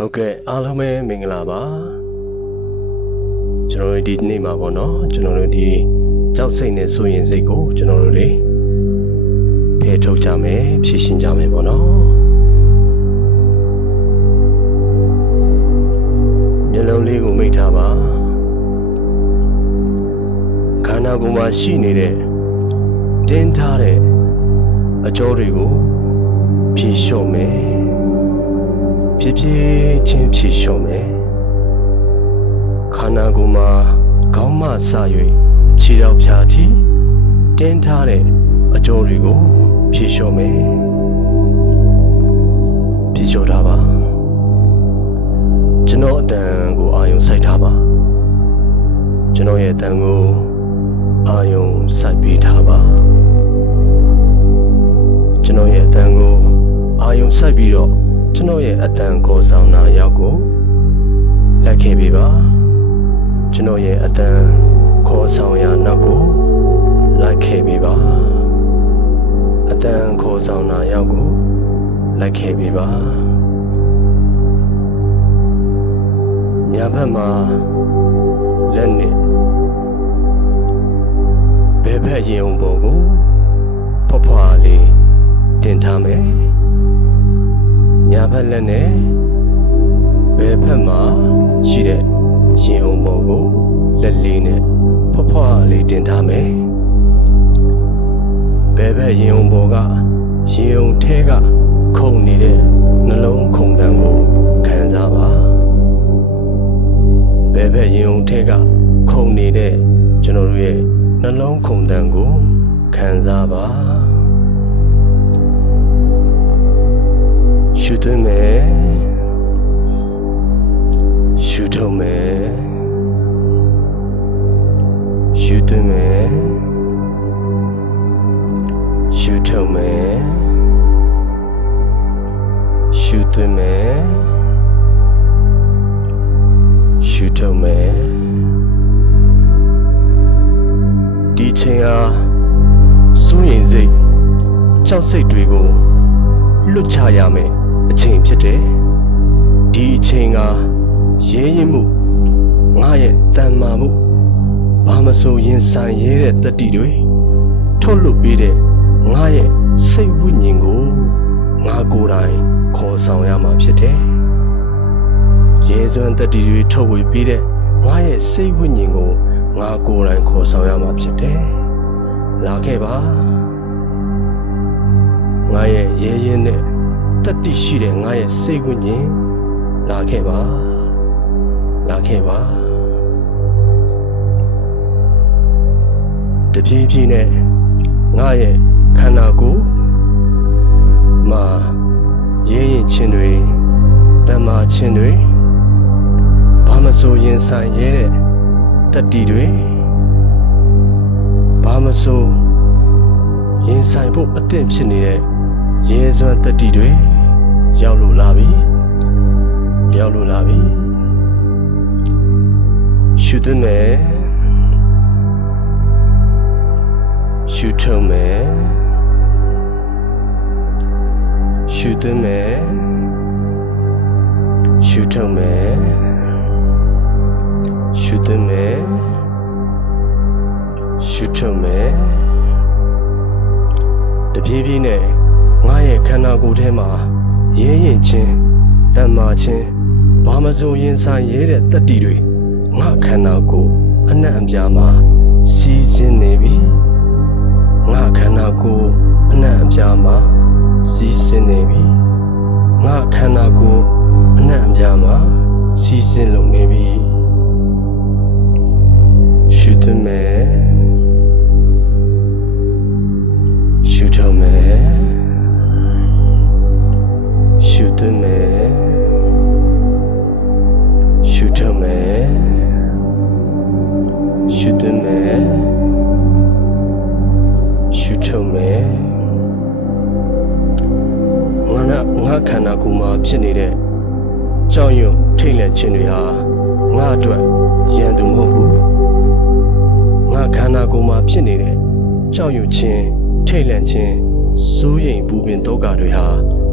ဟုတ်ကဲ့အားလုံးပဲမင်္ဂလာပါကျွန်တော်တို့ဒီနေ့မှာပေါ့နော်ကျွန်တော်တို့ဒီကြောက်စိတ်နဲ့ဆိုရင်စိတ်ကိုကျွန်တော်တို့တွေဖယ်ထုတ်ကြမယ်ဖြည့်ရှင်းကြမယ်ပေါ့နော်မျက်လုံးလေးကိုမိတ်ထားပါခန္ဓာကိုယ်မှာရှိနေတဲ့တင်းထားတဲ့အကြောတွေကိုဖြည့်လျှော့မယ်ဖြည်းဖြည်းချင်းဖြည့်လျှော့မယ်ခန္ဓာကိုယ်မှာခေါင်းမှစ၍ခြေထောက်ဖြာထိတင်းထားတဲ့အကြောတွေကိုဖြည့်လျှော့မယ်ဖြည့်လျှော့ထားပါကျွန်တော်အတန်ကိုအာရုံစိုက်ထားပါကျွန်တော်ရဲ့အတန်ကိုအာရုံစိုက်ပြီးထားပါကျွန်တော်ရဲ့အတန်ကိုအာရုံစိုက်ပြီးတော့ကျွန်တော်ရဲ့အတန်ခေါ်ဆောင်တာရောက်ကိုလိုက်ခဲ့ပြီပါကျွန်တော်ရဲ့အတန်ခေါ်ဆောင်ရာနောက်ကိုလိုက်ခဲ့ပြီပါအတန်ခေါ်ဆောင်တာရောက်ကိုလိုက်ခဲ့ပြီပါညာဘက်မှာလက်နဲ့ဘယ်ဘက်ရင်ုံပေါ်ကိုဖွားလေးတင်ထားမယ်ညာဘက်လက်နဲ့ဘယ်ဘက်မှာရှိတဲ့ရင်အုံပေါ်ကိုလက်လေးနဲ့ဖွားလေးတင်ထားမယ်ဘယ်ဘက်ရင်အုံပေါ်ကရင်အုံထဲကခုန်နေတဲ့နှလုံးခုန်တန်းကိုခံစားပါဘယ်ဘက်ရင်အုံထဲကခုန်နေတဲ့ကျွန်တော်တို့ရဲ့နှလုံးခုန်တန်းကိုခံစားပါရှုသွင်းမယ်ရှုထုတ်မယ်ရှုသွင်းမယ်ရှုထုတ်မယ်ရှုသွင်းမယ်ရှုထုတ်မယ်ဒီချိန်ဟာစိုးရိမ်စိတ်ကြောက်စိတ်တွေကိုလွတ်ချရမယ်အချိန်ဖြစ်တယ်ဒီအချိန်ကရဲရင်မှုငါရဲ့တန်မာမှုဘာမဆိုရင်ဆိုင်ရဲတဲ့တတိတွေထုတ်လွတ်ပေးတဲ့ငါရဲ့စိတ်ဝိညာဉ်ကိုငါကိုယ်တိုင်ခေါ်ဆောင်ရမှာဖြစ်တယ်ရဲစွမ်းတတိတွေထုတ်ဝေပေးတဲ့ငါရဲ့စိတ်ဝိညာဉ်ကိုငါကိုယ်တိုင်ခေါ်ဆောင်ရမှာဖြစ်တယ်လာခဲ့ပါငါရဲ့ရဲရင်နဲ့တတိရှိတဲ့ငါရဲ့စိတ်ဝိညာဉ်လာခဲ့ပါလာခဲ့ပါတပြေးပြေးနဲ့ငါရဲ့ခန္ဓာကိုယ်မှာရဲရင်ချင်းတွေတမ္မာချင်းတွေဘာမဆိုရင်ဆိုင်ရဲတဲ့တတိတွေဘာမဆိုရင်ဆိုင်ဖို့အသင့်ဖြစ်နေတဲ့ရဲစွမ်းတတိတွေရောက်လို့လာပြီရောက်လို့လာပြီရှုသွင်းမယ်ရှုထုတ်မယ်ရှုသွင်းမယ်ရှုထုတ်မယ်ရှုသွင်းမယ်ရှုထုတ်မယ်တပြေးပြေးနဲ့ငါရဲ့ခန္ဓာကိုယ်ထဲမှာရဲရင်ချင်းတန်မာချင်းဘာမဆိုရင်ဆိုင်ရဲတဲ့တတိတွေငါခန္ဓာကိုယ်အနှံ့အပြားမှာစီးဆင်းနေပြီငါခန္ဓာကိုယ်အနှံ့အပြားမှာစီးဆင်းနေပြီငါခန္ဓာကိုယ်အနှံ့အပြားမှာစီးဆင်းလုံနေပြီရှုသွင်းမယ်ရှုထုတ်မယ်ရှုသွင်းမယ်ရှုထုတ်မယ်ရှုသွင်းမယ်ရှုထုတ်မယ်ငါခန္ဓာကိုယ်မှာဖြစ်နေတဲ့ကြောက်ရွံ့ထိတ်လန့်ခြင်းတွေဟာငါအတွက်ရန်သူမဟုတ်ဘူးငါခန္ဓာကိုယ်မှာဖြစ်နေတဲ့ကြောက်ရွံ့ခြင်းထိတ်လန့်ခြင်းစိုးရိမ်ပူပင်ဒုက္ခတွေဟာ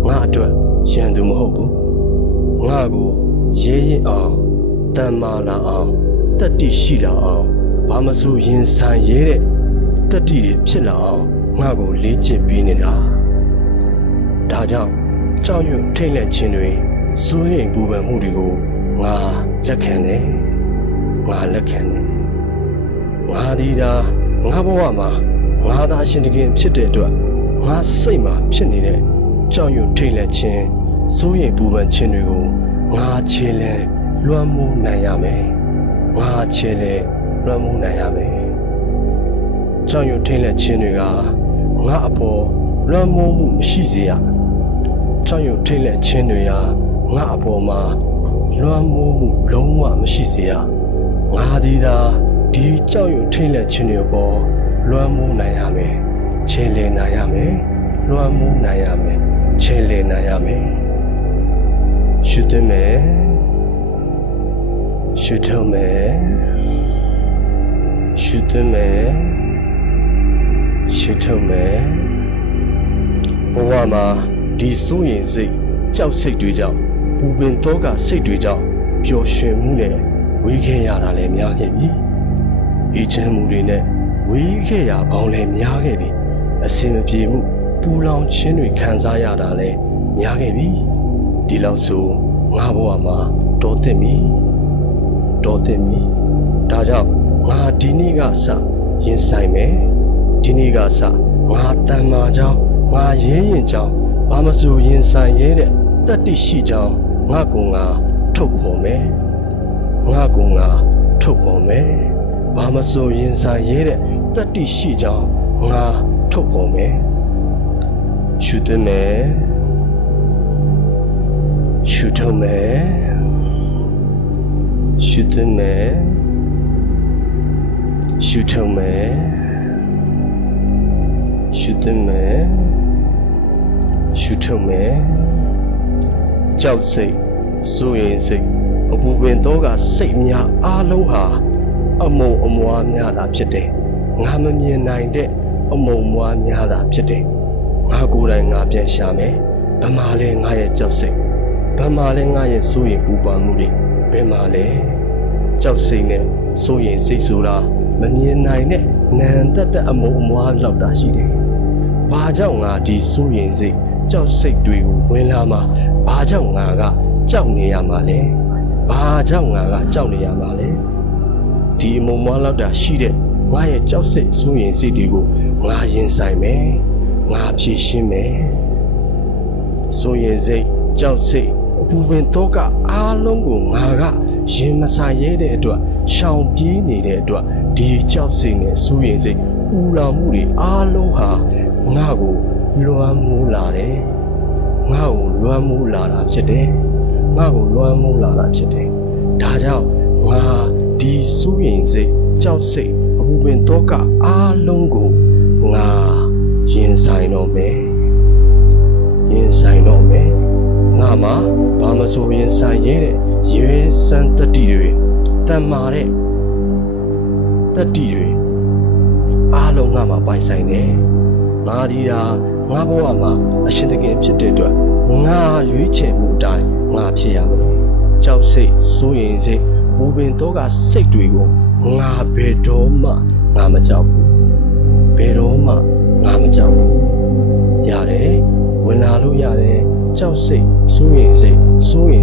ငါအတွက်ရန်သူမဟုတ်ဘူးငါ ကိုရဲရင်အောင်တန်မာလာအောင်တတ္တိရှိလာအောင်ဘာမဆိုရင်ဆိုင်ရဲတဲ့တတ္တိတွေဖြစ်လာအောင်ငါကိုလေ့ကျင့်ပေးနေတာဒါကြောင့်ကြောက်ရွံ့ထိတ်လန့်ခြင်းတွေစိုးရိမ်ပူပန်မှုတွေကိုငါလက်ခံတယ်ငါလက်ခံတယ်ငါဒီဒါငါဘဝမှာငါသာရှင်တကယ်ဖြစ်တဲ့အတွက်ငါစိတ်မှာဖြစ်နေတဲ့ကြောက်ရွံ့ထိတ်လန့်ခြင်းစိုးရိမ်ပူပန်ခြင်းတွေကိုငါခြေလဲလွှမ်းမိုးနိုင်ရမယ်ငါခြေလဲလွှမ်းမိုးနိုင်ရမယ်ကြောက်ရွံ့ထိတ်လန့်ခြင်းတွေကငါအပေါ်လွှမ်းမိုးမှုမရှိစေရကြောက်ရွံ့ထိတ်လန့်ခြင်းတွေဟာငါအပေါ်မှာလွှမ်းမိုးမှုလုံးဝမရှိစေရငါဒီသာဒီကြောက်ရွံ့ထိတ်လန့်ခြင်းတွေပေါ်လွှမ်းမိုးနိုင်ရမယ်ခြေလဲနိုင်ရမယ်လွှမ်းမိုးနိုင်ရမယ်ခြေလဲနိုင်ရမယ်ရှုသွင်းမယ်ရှုထုတ်မယ်ရှုသွင်းမယ်ရှုထုတ်မယ်ဘဝမှာဒီစိုးရင်စိတ်ကြောက်စိတ်တွေကြောင့်ပူပင်သောကစိတ်တွေကြောင့်ပျော်ရွှင်မှုနဲ့ဝေးခဲ့ရတာလည်းများခဲ့ပြီအေးချမ်းမှုတွေနဲ့ဝေးခဲ့ရပေါင်းလည်းများခဲ့ပြီအစင်မပြေမှုပူလောင်ခြင်းတွေခံစားရတာလည်းများခဲ့ပြီဒီလောက်ဆိုငါဘဝမှာတော်သင့်ပြီတော်သင့်ပြီဒါကြောင့်ငါဒီနေ့ကစရင်ဆိုင်မယ်ဒီနေ့ကစငါတန်မာကြောင်းငါရဲရင်ကြောင်းဘာမဆိုရင်ဆိုင်ရဲတဲ့တတ္တိရှိကြောင်းငါကိုငါထုတ်ဖော်မယ်ငါကိုငါထုတ်ဖော်မယ်ဘာမဆိုရင်ဆိုင်ရဲတဲ့တတ္တိရှိကြောင်းငါထုတ်ဖော်မယ်ရှုသွင်းမယ်ရှုထုတ်မယ်ရှုသွင်းမယ်ရှုထုတ်မယ်ရှုသွင်းမယ်ရှုထုတ်မယ်ကြောက်စိတ်စိုးရိမ်စိတ်အပူပင်သောကစိတ်များအားလုံးဟာအမုံအမွားများတာဖြစ်တယ်ငါမမြင်နိုင်တဲ့အမုံမွားများတာဖြစ်တယ်ငါကိုယ်တိုင်ငါပြန်ရှာမယ်ဘယ်မှာလဲငါရဲ့ကြောက်စိတ်ဘယ်မှာလဲငါရဲ့စိုးရိမ်ပူပန်မှုတွေဘယ်မှာလဲကြောက်စိတ်နဲ့စိုးရိမ်စိတ်ဆိုတာမမြင်နိုင်တဲ့နံတက်တဲ့အမုံအမွားလောက်တာရှိတယ်ဘာကြောင့်ငါဒီစိုးရိမ်စိတ်ကြောက်စိတ်တွေကိုဝင်လာမှာဘာကြောင့်ငါကကြောက်နေရမှာလဲဘာကြောင့်ငါကကြောက်နေရမှာလဲဒီအမုံမွားလောက်တာရှိတဲ့ငါရဲ့ကြောက်စိတ်စိုးရိမ်စိတ်တွေကိုငါရင်ဆိုင်မယ်ငါဖြေရှင်းမယ်စိုးရိမ်စိတ်ကြောက်စိတ်အပူပင်သောကအားလုံးကိုငါကရင်မဆိုင်ရတဲ့အတွက်ရှောင်ပြေးနေတဲ့အတွက်ဒီကြောက်စိတ်နဲ့စိုးရိမ်စိတ်ပူလောင်မှုတွေအားလုံးဟာငါ့ကိုလွှမ်းမိုးလာတယ်ငါ့ကိုလွှမ်းမိုးလာတာဖြစ်တယ်ငါ့ကိုလွှမ်းမိုးလာတာဖြစ်တယ်ဒါကြောင့်ငါဒီစိုးရိမ်စိတ်ကြောက်စိတ်အပူပင်သောကအားလုံးကိုငါရင်ဆိုင်တော့မယ်ရင်ဆိုင်တော့မယ်ငါမှာဘာမဆိုရင်ဆိုင်ရဲတဲ့ရဲစံတတိတွေတန်မာတဲ့တတိတွေအားလုံးငါမှာပိုင်ဆိုင်တယ်ငါဒီဟာငါဘဝမှာအရှင်တကယ်ဖြစ်တဲ့အတွက်ငါရွေးချယ်မှုအတိုင်းငါဖြစ်ရမယ်ကြောက်စိတ်စိုးရိမ်စိတ်ဘူပင်တော့ကစိတ်တွေကိုငါဘယ်တော့မှငါမကြောက်ဘူးဘယ်တော့မှငါမကြောက်ဘူးရတယ်ဝင်လာလို့ရတယ်ကြောက်စိတ်စိုးရိမ်စိတ်စိုးရိမ်